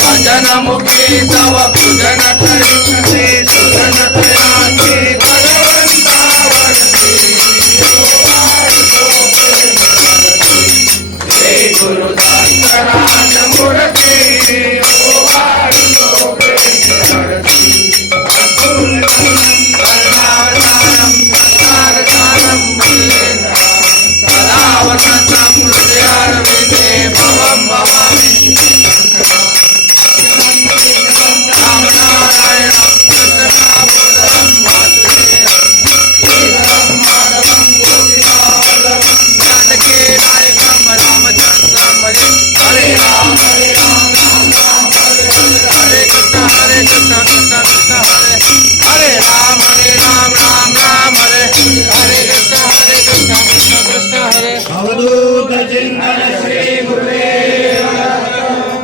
भजन मुखे तव पूजन करिते सुजन तयाते भगवंता वरते हे गुरु दत्त राज मूर्ति ओ वारियो प्रेमरति अतुल करुणाधारम संसारकारम कलावतम हृदयारविंदे भवं भवामि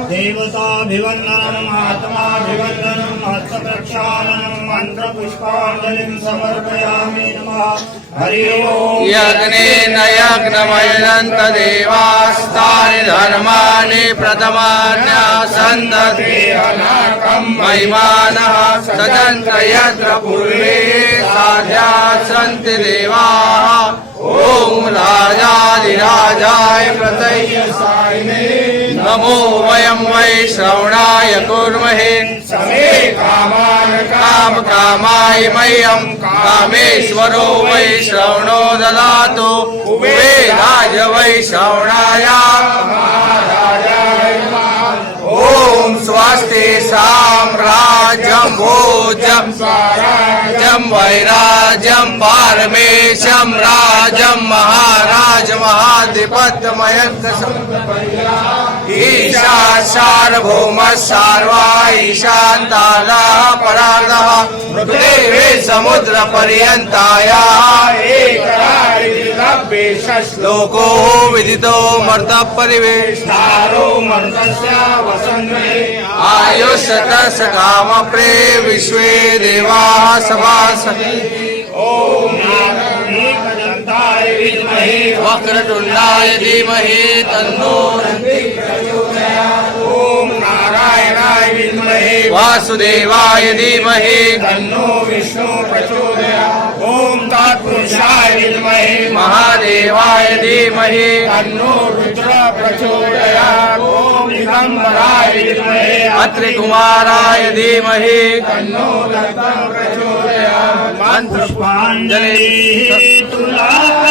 देवताभिवन्दनम् आत्माभिवन्दनम् हस्तप्रक्षालनम् मन्त्रपुष्पाञ्जलिं समर्पयामि नमः। हरि ओम्। यज्ञेन यज्ञमयन्त देवास्तानि धर्माणि प्रथमान्यासन्दते महिमानः सदन्त यत्र पूर्वे साध्याः सन्ति देवाः। ओम राजाधिराजाय प्रतयसायिने नमो वयं वै श्रवणाय कुर्महे समे कामान् कामकामाय मह्यं कामेश्वरो वै श्रवणो ददातु उभयराज वै श्रवणाय महाराजाय ओम स्वस्ति साम्राज्यं भोजं स्वराज्यं वैराज्यं पारमेशं राजं महाराज महाधिपत्यमयं ईशा सार्वभौम सार्वा ईशान्तालः परार्धः पृथिवे समुद्र पर्यन्ताया लोको विदितो मर्त परिवेष्टारो मर्तस्य वसन्ते आयुष्यतस्य कामप्रे विश्वे देवाः सभासते। ओम धीमहि वक्रतुंडाय धीमहि तन्नो ओम नारायणाय विद्महे वासुदेवाय धीमहि तन्नो विष्णु प्रचोदयात् ओम तत्पुरुषाय विद्महे महादेवाय धीमहि तन्नो रुद्र प्रचोदयात् ओम दिगंबराय विद्महे अत्रिकुमाराय धीमहि तन्नो दत्तं प्रचोदयात् मंत्रपुष्पांजलि तुला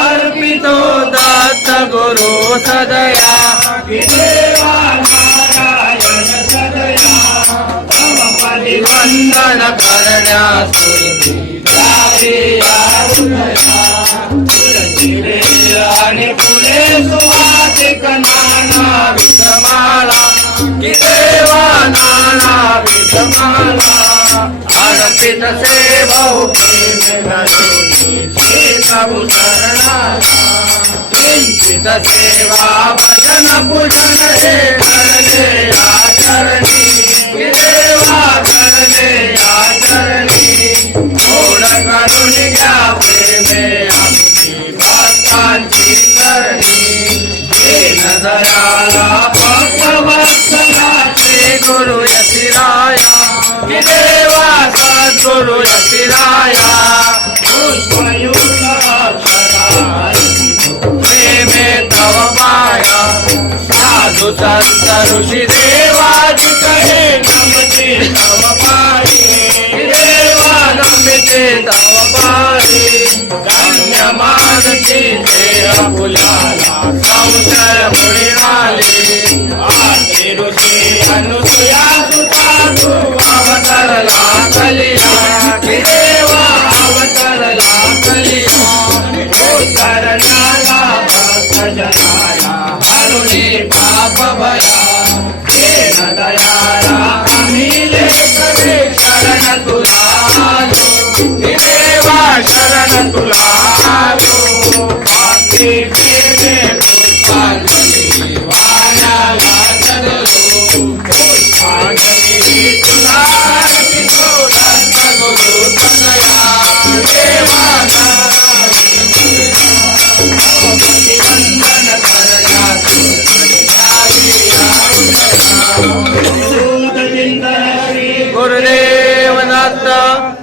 अर्पितो दत्त गुरु सदया देवा नारायण सदया तम वंदन करण्यास आणि फुले सुवासिक नाना विषमाला कि देवा नाना विषमाला अर्पित से बहु प्रभु शरणाला किंचित सेवा भजन पूजन हे करले आचरणी कि देवा करले आचरणी थोड करून घ्या प्रेमे आमची भक्तांची करणी दीन दयाला भक्त वत्सलाचे गुरु यशिराया कि देवा सद्गुरु यशिराया प्रेमे तव माया साधु संत ऋषी देवादि कहे नमते तव पारी देवा नमते तव पारी कन्या मानसी देह फुलाला संशय मुळीवाले आदि ऋषी अनुसुया सुता तू अवतरला कलिया कि देवा अवतरला कलिया करणारा भक्त जनाया हरुणी पाप भया दीन दयाला आम्ही लेकरे शरण तुला आलो हे देवा शरण तुला आलो पापी प्रेमे पुष्पांजली वाण्याला चढलो पुष्पांजली तुला अर्पितो दत्त गुरु सदया देवा गुरुदेव दत्त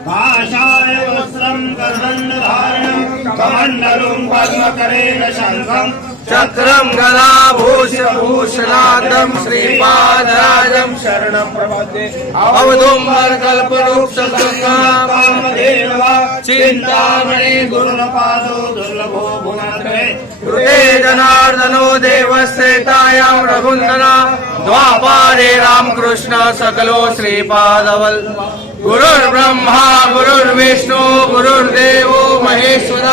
भाषाय वस्त्रं कर्दण्डधारणं कमण्डलुं पद्मकरेण शङ्खं चक्रम गदा भूषणादम श्रीपादराजं शरणं प्रपद्ये अवधूम्बर कल्पवृक्ष कामधेनवा चिन्तामणि गुरुपादो दुर्लभो भुवनत्रये कृते जनार्दनो देवस्येतायां रघुनन्दना द्वापारे रामकृष्ण सकलो श्रीपादवल गुरुर्ब्रह्मा गुरुर्विष्णु गुरुर्देवो महेश्वर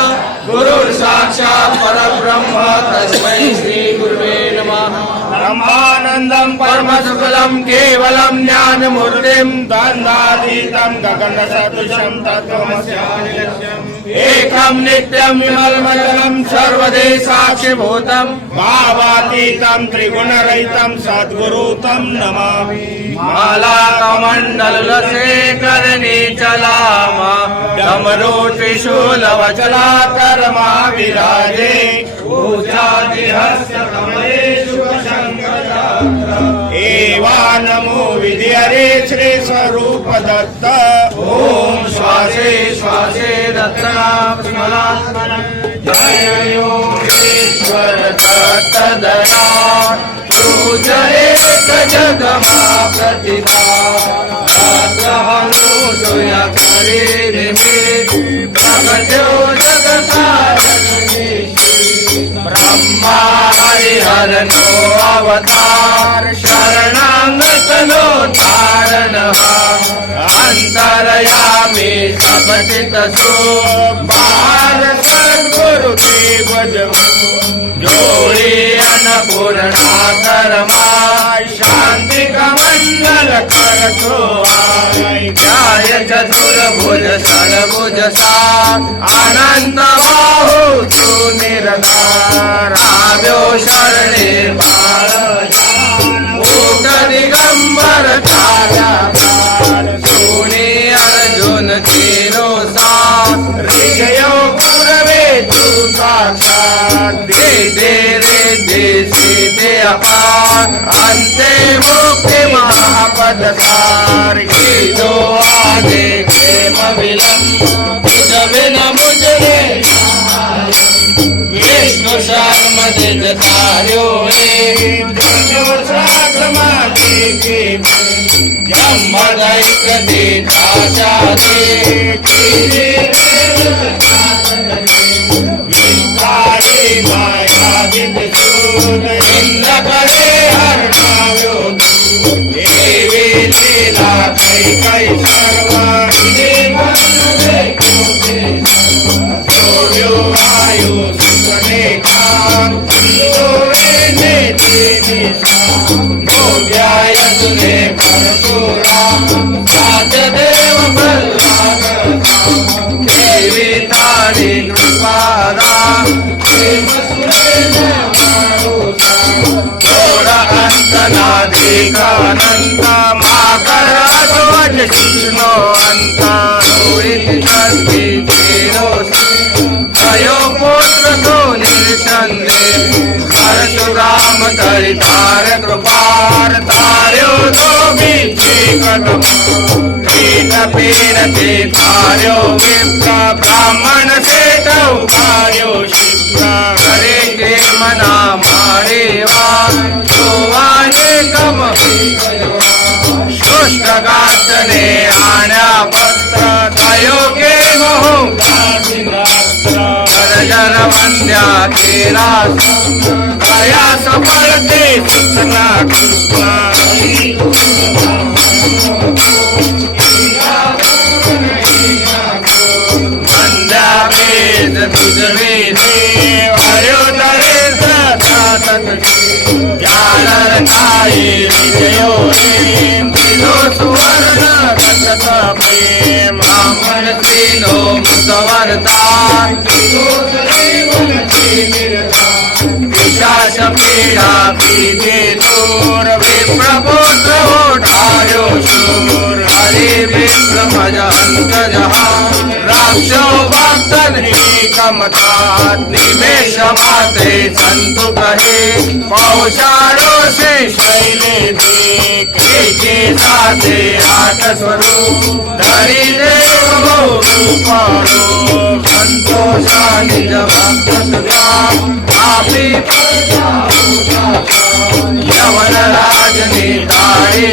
गुरुर्साक्षात् परब्रह्म तस्मै श्री गुरुवे नमः ब्रह्मानन्दं परमसुखदं केवलं ज्ञानमूर्तिं द्वन्द्वातीतं गगनसदृशं तत्त्वमस्यादिलक्ष्यम् एकं नित्यं विमलमचलं सर्वदेशाक्षिभूतं भावातीतं त्रिगुणरहितं सद्गुरु तं नमामि मालाकमण्डलशेखर नीचलामा डमरू त्रिशूलवचला कर्मा विराजे पूजादिहस्य कमले शुभशङ्करचक्र एवा नमो विद्यरे श्री स्वरूप दत्त ॐ श्वासे श्वासे दत्तनाम स्मरात्मनं जय योगेश्वर दत्तदया पूजयेत जगमा प्रतिभा रात्रहनुषया करे निमे प्रगत्यो जगतारणे ब्रह्मा हरिहरनो अवतार शरणागतनो धारणः अंतरयामी सपचितसो बार सद्गुरुदेव जोड़ी अन्नपूर्णा करमाय शांति का मंगल कर ध्याय चतुर्भुज षड्भुज सात अनंत बाहु तू निरकार आव्यो शरणे बाळ ऊट दिगंबर छाया सोने अर्जुन तेरो साथ हृदयो पूर्वे तू साक्षात दे रे दे सीधे अपार अंते मुक्ति महापद सार की दो आगे प्रेम विलंब तुझ बिना मुझे विष्णु शर्म दिल तार्यो ब्रह्मदैक देता इंद्र करे हरणाव्यो देवी लीला कै आयु सुने काम तुझे परशुराम सात देव देवी तारी कृपारा अंतनाधिकानंद माकर ध्वज कृष्णो अंत षष्ठी भयो पुत्र तो निसंदे परशुराम दरितार कृपार तार्यो तो बीचे कदम पीठ पीर ते तार्यो विप्र ब्राह्मण से तार्यो शिप्र करे के मना मारे वाने कम शुष्क गाचने आण्या पत्र दयो के मोह जन वंद्या तेरा दया सफल ते सुतना कृष्ण वंद्या वेद तुझ वेदे हरो नरेश ज्ञानरताये विजयो दिलो सुवर्ण रजत प्रेम ब्राह्मण तीनो मुसवर्ता विशास पीड़ा पीते दूर विप्रपुत्र उठायो शूर हरे विप्र भजंत जहाँ राक्षो भक्तन एकमता निमेष माते संतु कहे पौषारो से शैले देख के साथे आठ स्वरूप धरी देव रूपारो संतोषा निज भक्त सुधा आपी यवन राजनी तारे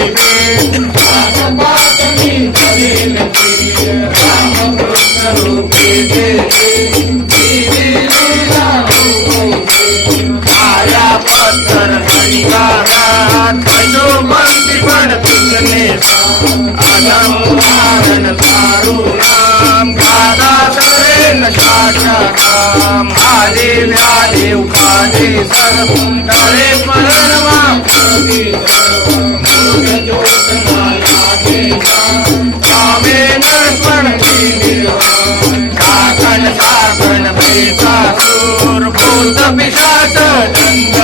काया पत्थर मंत्री बन तुझने आदम तारू नाम गादा सरेन शाखा काम आदि व्याधि उपाधि सर्व करे परनमा कामे नर्पण काकन साकन प्रेतासुर भूत पिशाच दंड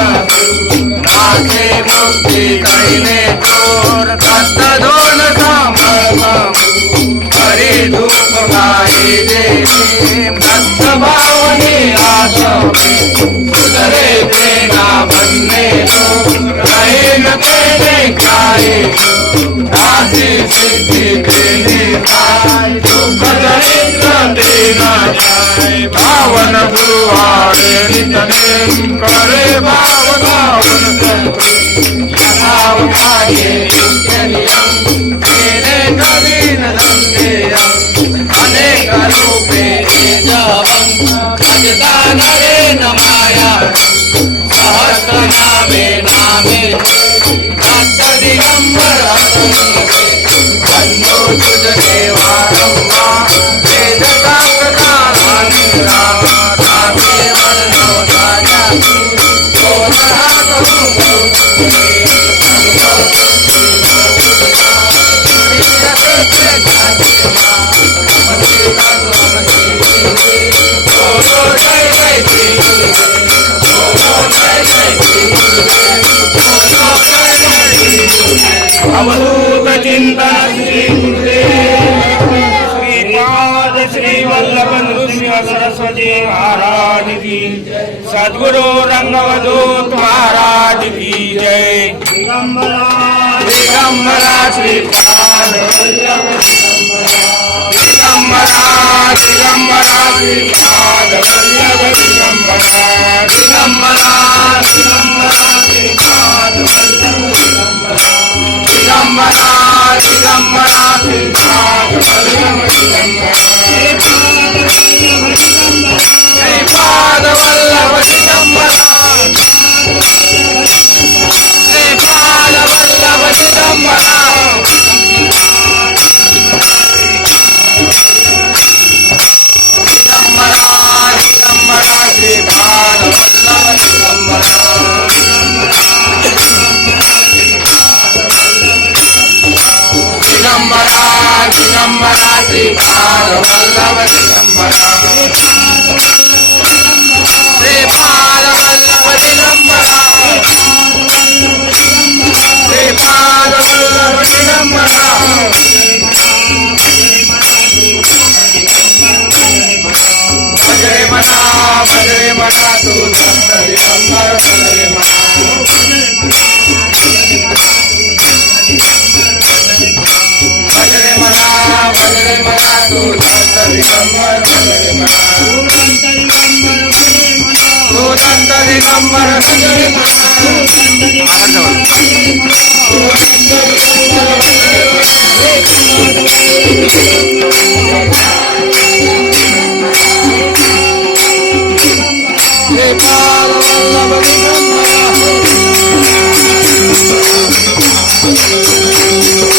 नाथे मुक्ति कैले चोर दत्त दोन हरे धूप गाये देवी दत्त भावनी आशा सुधरे प्रेरणा बनने रहे न तेरे खाए दासी सिद्धि देने दुख दरिद्र देना जाए पावन गुरु आड़े नितने करे भावनावन यथावकाये नित्य नियम तेरे कभी न लंघेयम अनेक रूपे जवम भजता नरे न माया सहस्र नामे नामे दत्त दिगंबर बंधु तुझ देवारंभा वेद काकता रामे वर्णव राजा अवधूत चिंतन श्री गुरुदेव श्रीपाद श्री वल्लभ नृसिंह सरस्वती जी महाराज की सद्गुरु रंगवधूत महाराज की जय दिगंबरा दिगंबरा श्रीपाद वल्लभ दिगंबरा दिगंबरा श्रीपाद वल्लभ दिगंबरा दिगंबरा दिगंबरा श्रीपाद वल्लभ दिगंबरा दिगंबरा श्रीपाद वल्लभ दिगंबरा श्रीपाद वल्लभ दिगंबरा श्रीपाद वल्लभ दिगंबरा दिगंबरा दिगंबरा श्रीपाद वल्लभ दिगंबरा दिगंबरा दिगंबरा श्रीपाद वल्लभ दिगंबरा श्रीपाद वल्लभ दिगंबरा श्रीपाद वल्लभ दिगंबरा भजरे मना तू संत दिगंबर भजरे मना भजरे मना तू संत दिगंबर भजरे मना तू संत दिगंबर भजरे मना श्रीपाद वल्लभ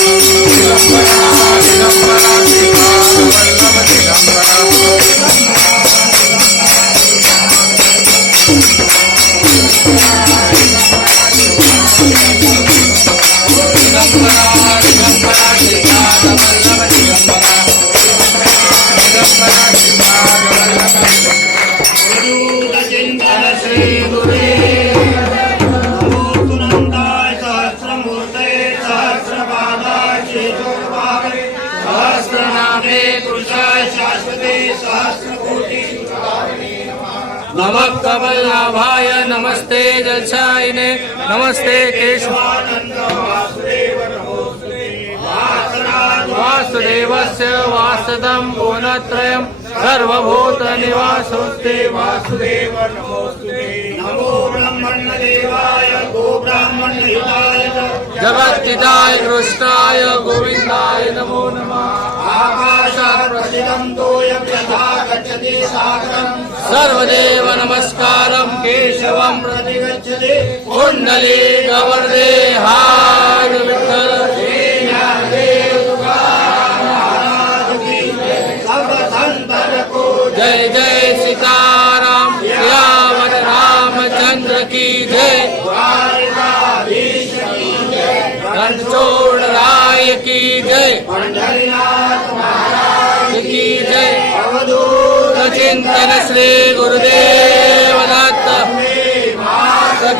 दिगंबरा दिगंबरा श्रीपाद वल्लभ दिगंबरा दिगंबरा दिगंबरा श्रीपाद वल्लभ दिगंबरा दिगंबरा श्रीपाद वल्लभ चिंतन श्री गुरुदेव नमो तुनंदाय सहस्रमूर्ते सहस्रपादाय चेतोपावे सहस्रनामे पुरुषाय शाश्वते सहस्रकोटि नमः कमलनाभाय नमस्ते जलशायिने नमस्ते केशवानंद वासुदेवस्य वासदं गुणत्रयं सर्वभूतनिवासोऽस्ते वासुदेव नमोस्तुते नमो ब्रह्मण्यदेवाय गो ब्राह्मण्यहिताय च जगद्धिताय कृष्णाय गोविन्दाय नमो नमः आकाशात् प्रसिद्धं तोयं यथा गच्छति सागरं सर्वदेव नमस्कारं केशवं प्रतिगच्छति कुण्डली गवर्दे हार विठ्ठल सब संतन को जय जय सीताराम सियावर रामचंद्र की जय द्वारकाधीश की जय रणछोड़ राय की जय पंढरीनाथ महाराज की जय अवधूत चिंतन श्री गुरुदेव दत्त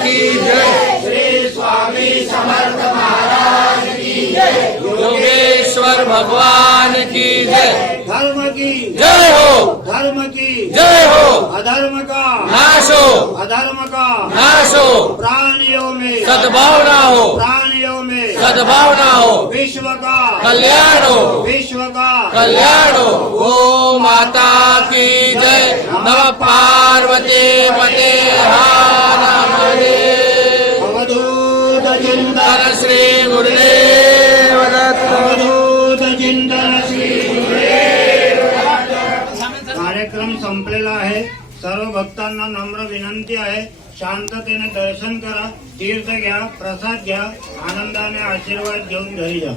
की जय श्री स्वामी समर्थ महाराज की जय योगेश्वर भगवान की जय धर्म की जय हो धर्म की जय हो अधर्म का नाश हो अधर्म का नाश हो प्राणियों में सद्भावना हो प्राणियों में सद्भावना हो विश्व का कल्याण हो विश्व का कल्याण हो गो माता की जय नमः पार्वती पते हर महादेव अवधूत चिंतन श्री गुरुदेव दत्त अवधूत चिंतन श्री गुरुदेव कार्यक्रम संपलेला आहे. सर्व भक्तांना नम्र विनंती आहे, शांततेने दर्शन करा, तीर्थ घ्या, प्रसाद घ्या, आनंदाने आशीर्वाद घेऊन घरी जा.